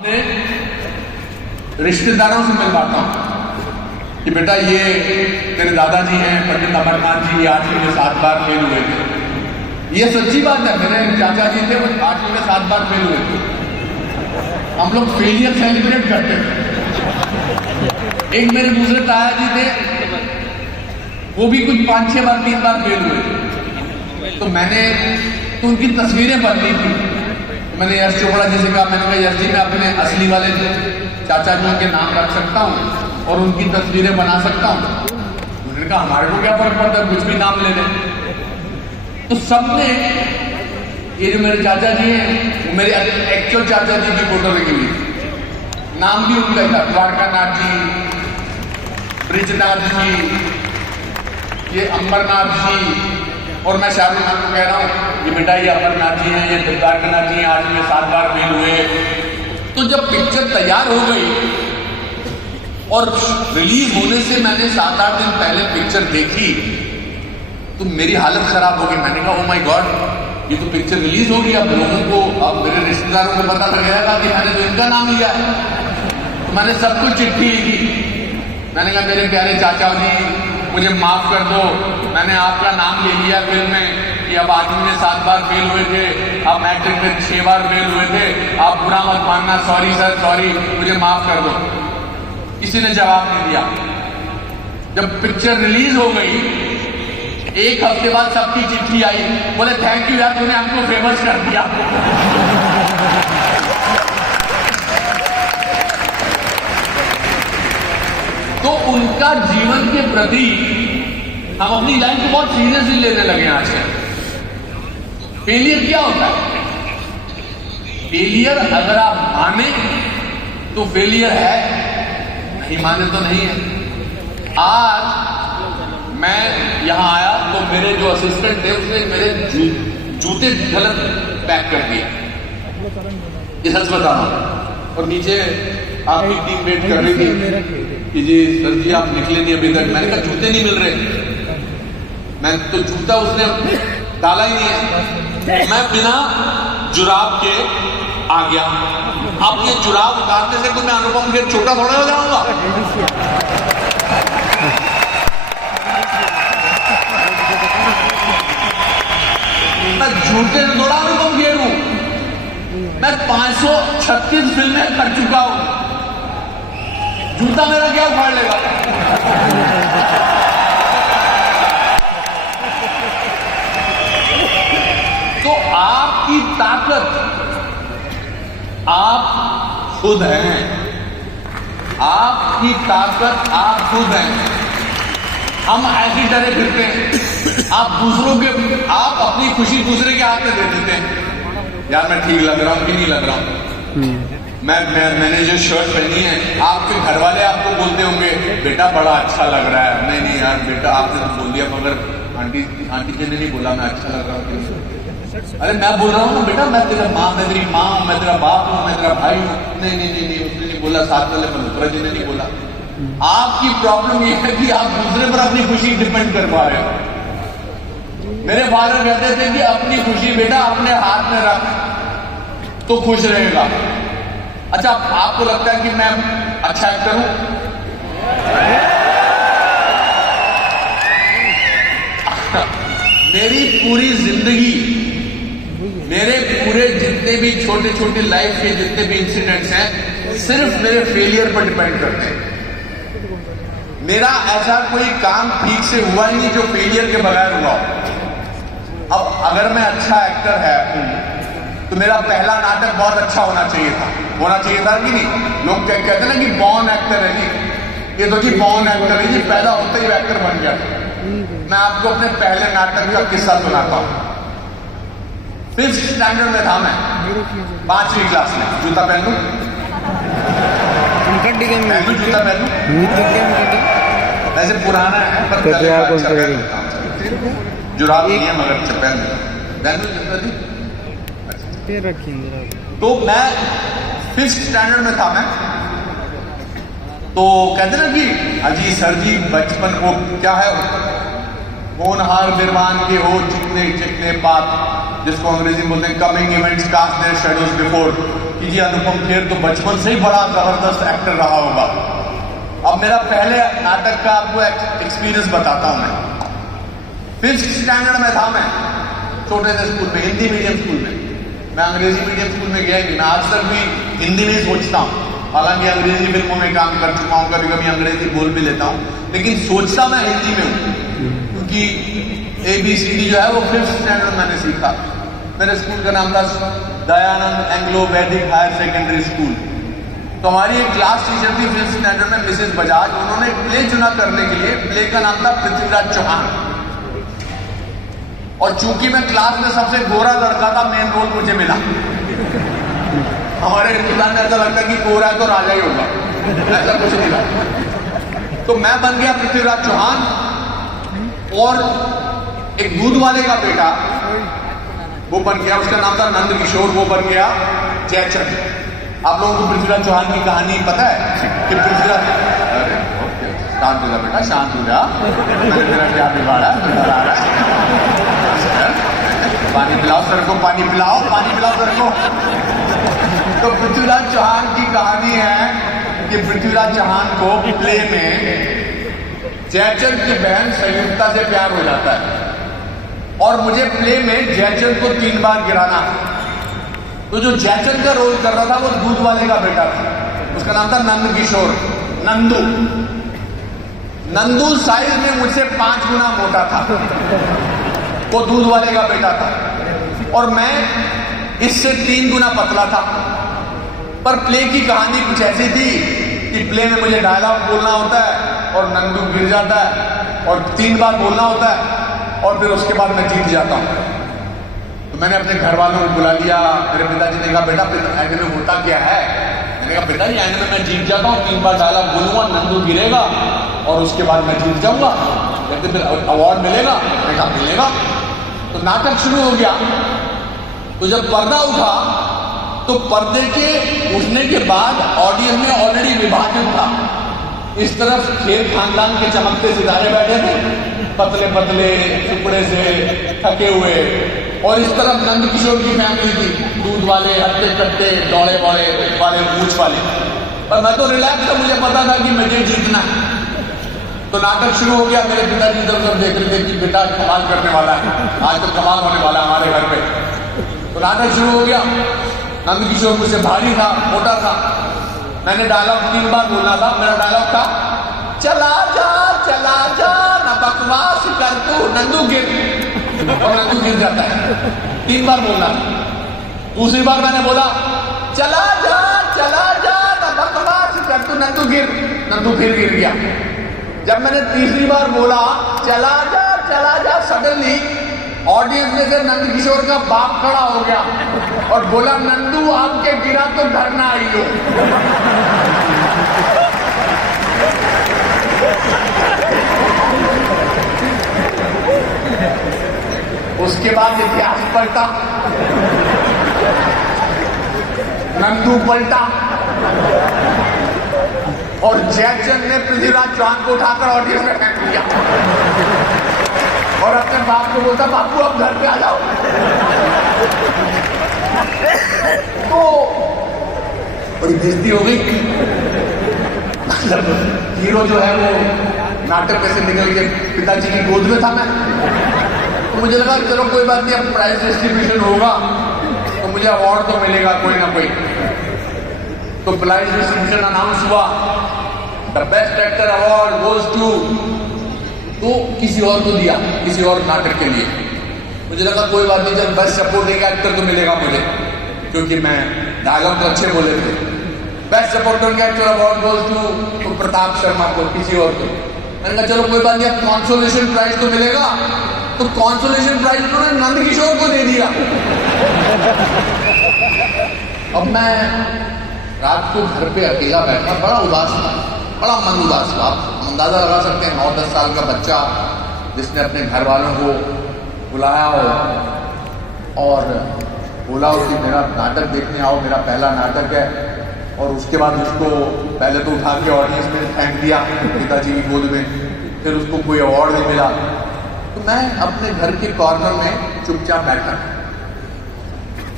रिश्तेदारों से मिलवाता हूँ कि बेटा ये तेरे दादाजी हैं पंडित अमरनाथ जी, 8वीं में 7 बार फेल हुए थे। ये सच्ची बात है, मेरे चाचा जी थे, 8वीं में 7 बार फेल हुए थे। हम लोग फेलियर सेलिब्रेट करते थे। एक मेरे दूसरे ताया जी थे, वो भी कुछ 5-6 बार 3 बार फेल हुए थे। तो मैंने उनकी तस्वीरें बदली थी। मैंने यश चोपड़ा जी से कहा, मैंने कहा यश जी मैं अपने असली वाले चाचा जी के नाम रख सकता हूँ और उनकी तस्वीरें बना सकता हूँ। उन्होंने कहा हमारे को क्या फर्क पड़ता है, कुछ भी नाम ले लें। तो सबने ये जो मेरे चाचा जी हैं वो मेरे एक्चुअल चाचा जी की फोटो लगी हुई थी, नाम भी उनका था, द्वारकानाथ जी, ब्रिजनाथ जी, ये अमरनाथ जी। और मैं शाहरुख खान को कह रहा हूँ ये बेटा ये अमरनाथ जी हैं, ये द्वारकानाथ जी हैं, 8वीं में 7 बार फेल हुए। तो जब पिक्चर तैयार हो गई और रिलीज होने से मैंने 7-8 दिन पहले पिक्चर देखी तो मेरी हालत खराब हो गई। मैंने कहा ओ माय गॉड, ये तो पिक्चर रिलीज होगी, अब लोगों को, अब मेरे रिश्तेदारों को पता लग जाएगा कि मैंने तो इनका नाम लिया है। तो मैंने सबको चिट्ठी लिखी। मैंने कहा मेरे प्यारे चाचा जी मुझे माफ कर दो, मैंने आपका नाम ले लिया फिल्म में कि अब 8वीं में 7 बार फेल हुए थे, अब मैट्रिक में 6 बार फेल हुए थे, आप बुरा मत मानना, सॉरी सर सॉरी, मुझे माफ कर दो। किसी ने जवाब नहीं दिया। जब पिक्चर रिलीज हो गई 1 हफ्ते बाद सबकी चिट्ठी आई, बोले थैंक यू यार तूने हमको फेमस कर दिया। तो उनका जीवन के प्रति हम अपनी लाइफ को बहुत सीरियसली लेने लगे हैं आजकल। फेलियर क्या होता है? फेलियर अगर आप माने तो फेलियर है, नहीं माने तो नहीं है। आज मैं यहां आया तो मेरे जो असिस्टेंट थे उसने मेरे जूते गलत पैक कर दिए, ये सच बता रहा हूं। और नीचे आपकी टीम वेट कर रही थी कि जी सर जी आप निकले नहीं अभी तक। मैंने कहा जूते नहीं मिल रहे, मैं तो जूता उसने डाला ही नहीं है। मैं बिना जुराब के आ गया। अब ये जुराब उतारने से तो मैं अनुपम खेर छोटा थोड़ा हो जाऊंगा। मैं जूते से थोड़ा अनुपम खेर हूं, मैं 536 फिल्में कर चुका हूं, जूता मेरा क्या उखाड़ लेगा? तो आपकी ताकत आप खुद हैं, आपकी ताकत आप खुद हैं। हम ऐसी तरह फिरते हैं, आप दूसरों के, आप अपनी खुशी दूसरे के हाथ में दे देते हैं। यार मैं ठीक लग रहा हूं कि नहीं लग रहा हूं, मैंने जो शर्ट पहनी है, आपके घर वाले आपको बोलते होंगे बेटा बड़ा अच्छा लग रहा है। नहीं नहीं यार बेटा आपने तो बोल दिया, मगर आंटी जी ने नहीं बोला मैं अच्छा लग रहा हूँ। अरे मैं बोल रहा हूँ ना बेटा, मैं तेरा माँ, मैं तेरी माँ हूँ, मैं तेरा बाप हूँ, मैं तेरा भाई हूँ। नहीं नहीं नहीं नहीं उसने नहीं बोला, साथ वाले मल्होत्रा जी ने नहीं बोला। आपकी प्रॉब्लम यह है कि आप दूसरे पर अपनी खुशी डिपेंड कर पा रहे हो। मेरे फादर कहते थे कि अपनी खुशी बेटा अपने हाथ में रख तो खुश रहेगा। अच्छा आपको लगता है कि मैं अच्छा एक्टर हूं? मेरी पूरी जिंदगी, मेरे पूरे जितने भी छोटे छोटे लाइफ के जितने भी इंसिडेंट्स हैं सिर्फ मेरे फेलियर पर डिपेंड करते हैं। मेरा ऐसा कोई काम ठीक से हुआ ही नहीं जो फेलियर के बगैर हुआ। अब अगर मैं अच्छा एक्टर है तो मेरा पहला नाटक बहुत अच्छा होना चाहिए था कि नहीं? लोग कहते हैं ना कि बॉर्न एक्टर है जी, ये तो जी बॉर्न एक्टर है जी, पैदा होते ही एक्टर बन गया। मैं आपको अपने पहले नाटक का किस्सा सुनाता हूँ। 5th स्टैंडर्ड में था मैं, 5वीं क्लास में। जूता पहन लूं? जूता पहन लूं? वैसे पुराना है पर जुराब नहीं है मगर पहन लूं जी। तो मैं 5th स्टैंडर्ड में था मैं, तो कहते ना कि अजी सर जी बचपन को क्या है, होनहार निर्वाण के हो चिकने चिकने पाप, जिसको अंग्रेजी में बोलते हैं coming events cast there shadows before. कि जी अनुपम खेर तो बचपन से ही बड़ा जबरदस्त एक्टर रहा होगा। अब मेरा पहले नाटक का आपको एक्सपीरियंस बताता हूं। मैं 5th स्टैंडर्ड में था, मैं छोटे से स्कूल में, हिंदी मीडियम स्कूल में। मैं अंग्रेजी मीडियम स्कूल में गया ही नहीं। मैं आज तक भी हिंदी में ही सोचता हूँ, हालांकि अंग्रेजी फिल्मों में काम कर चुका हूँ, कभी कभी अंग्रेजी बोल भी लेता हूँ, लेकिन सोचता मैं हिंदी में हूँ, क्योंकि ABCD जो है वो 5th स्टैंडर्ड मैंने सीखा। मेरे स्कूल का नाम था दयानंद एंग्लो वैदिक हायर सेकेंडरी स्कूल। तो हमारी एक क्लास टीचर थी 5th स्टैंडर्ड में, मिसेस बजाज। उन्होंने एक प्ले चुना करने के लिए। प्ले का नाम था पृथ्वीराज चौहान। और चूंकि मैं क्लास में सबसे गोरा लड़का था, मेन रोल मुझे मिला। हमारे हिंदुस्तान में ऐसा लगता है कि गोरा है तो राजा ही होगा, ऐसा कुछ नहीं था। तो मैं बन गया पृथ्वीराज चौहान, और एक दूध वाले का बेटा वो बन गया, उसका नाम था नंद किशोर, वो बन गया जयचंद। आप लोगों को पृथ्वीराज चौहान की कहानी पता है कि पृथ्वीराज, अरे शांत हो जा बेटा, शांत हो जा, मैंने तेरा क्या बिगाड़ा, आ रहा है, पानी पिलाओ सर को, पानी पिलाओ, पानी पिलाओ सर को। तो पृथ्वीराज चौहान की कहानी है कि पृथ्वीराज चौहान को प्ले में जयचंद की बहन संयुक्ता से प्यार हो जाता है, और मुझे प्ले में जयचंद को 3 बार गिराना। तो जो जयचंद का रोल कर रहा था वो दूध वाले का बेटा था, उसका नाम था नंद किशोर, नंदू। नंदू साइज में मुझसे 5 गुना मोटा था, वो दूध वाले का बेटा था, और मैं इससे 3 गुना पतला था। पर प्ले की कहानी कुछ ऐसी थी कि प्ले में मुझे डायलॉग बोलना होता है और नंदू गिर जाता है, और 3 बार बोलना होता है, और फिर उसके बाद मैं जीत जाता हूं। तो मैंने अपने घर वालों को बुला लिया। मेरे पिताजी ने कहा बेटा एंड में होता क्या है? मैंने कहा पिताजी एंड में मैं जीत जाता हूँ, 3 बार डायलॉग बोलूंगा, नंदू गिरेगा और उसके बाद मैं जीत जाऊंगा, कहते फिर अवार्ड मिलेगा। मैंने कहा मिलेगा। तो नाटक शुरू हो गया। तो जब पर्दा उठा तो पर्दे के उठने के बाद ऑडियंस में ऑलरेडी विभाजन था। इस तरफ खेर खानदान के चमकते सितारे बैठे थे, पतले पतले टुकड़े से थके हुए, और इस तरफ नंद किशोर की फैमिली थी, दूध वाले, हट्टे कट्टे, दौड़े बौड़े वाले, मूछ वाले। पर मैं तो रिलैक्स था, मुझे पता था कि मुझे जीतना है। तो नाटक शुरू हो गया। मेरे पिताजी इधर उधर देख रहे थे कि बेटा कमाल करने वाला है, आज तो कमाल होने वाला है हमारे घर पे। तो नाटक शुरू हो गया। नंद किशोर मुझसे भारी था, मोटा था। मैंने डायलॉग 3 बार बोलना था। मेरा डायलॉग था चला जा ना बकवास कर तू, नंदू गिर, और नंदू गिर जाता है। 3 बार बोलना था। दूसरी बार मैंने बोला चला जा ना बकवास कर तू, नंदू गिर, नंदू फिर गिर गया। जब मैंने तीसरी बार बोला चला जा, सडनली ऑडियंस में से नंद किशोर का बाप खड़ा हो गया और बोला नंदू आपके गिरा तो डरना आई हो। उसके बाद इतिहास पलटा, नंदू पलटा, और जयचंद ने पृथ्वीराज चौहान को उठाकर ऑडियंस में फेंक दिया और अपने बाप को बोलता बापू अब घर पे आ जाओ। तो बड़ी बेइज्जती हो गई। मतलब हीरो जो है वो नाटक कैसे निकल गया, पिताजी की गोद में था मैं। तो मुझे लगा चलो कोई बात नहीं, अब प्राइज डिस्ट्रीब्यूशन होगा तो मुझे अवार्ड तो मिलेगा कोई ना कोई। तो प्राइज डिस्ट्रीब्यूशन अनाउंस हुआ, the best actor award goes to, तो किसी और को दिया, किसी और नाटक के लिए। मुझे लगा कोई बात नहीं, जब बेस्ट सपोर्टिंग एक्टर तो मिलेगा मुझे, क्योंकि मैं डायलॉग तो अच्छे बोले थे। Best supporting actor award goes to Pratap Sharma को, किसी और को। मैंने कहा चलो कोई बात नहीं, अब कॉन्सोलेशन प्राइज तो मिलेगा। तो कॉन्सोलेशन प्राइज उन्होंने नंद किशोर को दे दिया। अब मैं रात को घर पे अकेला बैठा, बड़ा उदास था, बड़ा मन उदास था। आप अंदाजा लगा सकते हैं 9-10 साल का बच्चा जिसने अपने घर वालों को बुलाया हो और बोला हो कि मेरा नाटक देखने आओ, मेरा पहला नाटक है, और उसके बाद उसको पहले तो उठा के ऑडियंस में फेंक दिया पिताजी की गोद में, फिर उसको कोई अवार्ड नहीं मिला। तो मैं अपने घर के कॉर्नर में चुपचाप बैठा।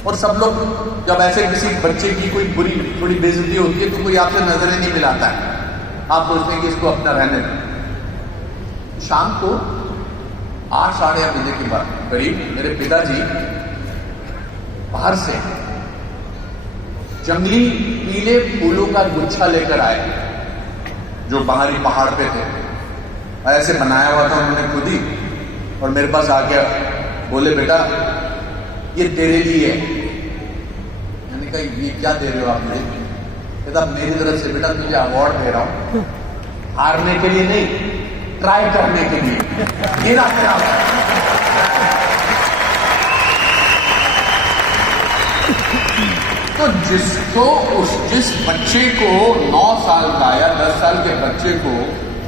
और सब लोग जब ऐसे किसी बच्चे की कोई बुरी थोड़ी बेइज्जती होती है तो कोई आपसे नजरें नहीं मिलाता है, आप सोचते हैं कि इसको अपना रहने दें। शाम को 8 साढ़े 8 बजे के बाद करीब मेरे पिताजी बाहर से जंगली पीले फूलों का गुच्छा लेकर आए, जो बाहरी पहाड़ पे थे, ऐसे बनाया हुआ था उन्होंने खुद ही, और मेरे पास आ गया, बोले बेटा ये तेरे लिए है। मैंने कहा ये क्या दे रहे हो आप मुझे? कहता मेरी तरफ से बेटा तुझे अवार्ड दे रहा हूं, हारने के लिए नहीं, ट्राई करने के लिए। ये रहा तो जिस बच्चे को 9 साल का या 10 साल के बच्चे को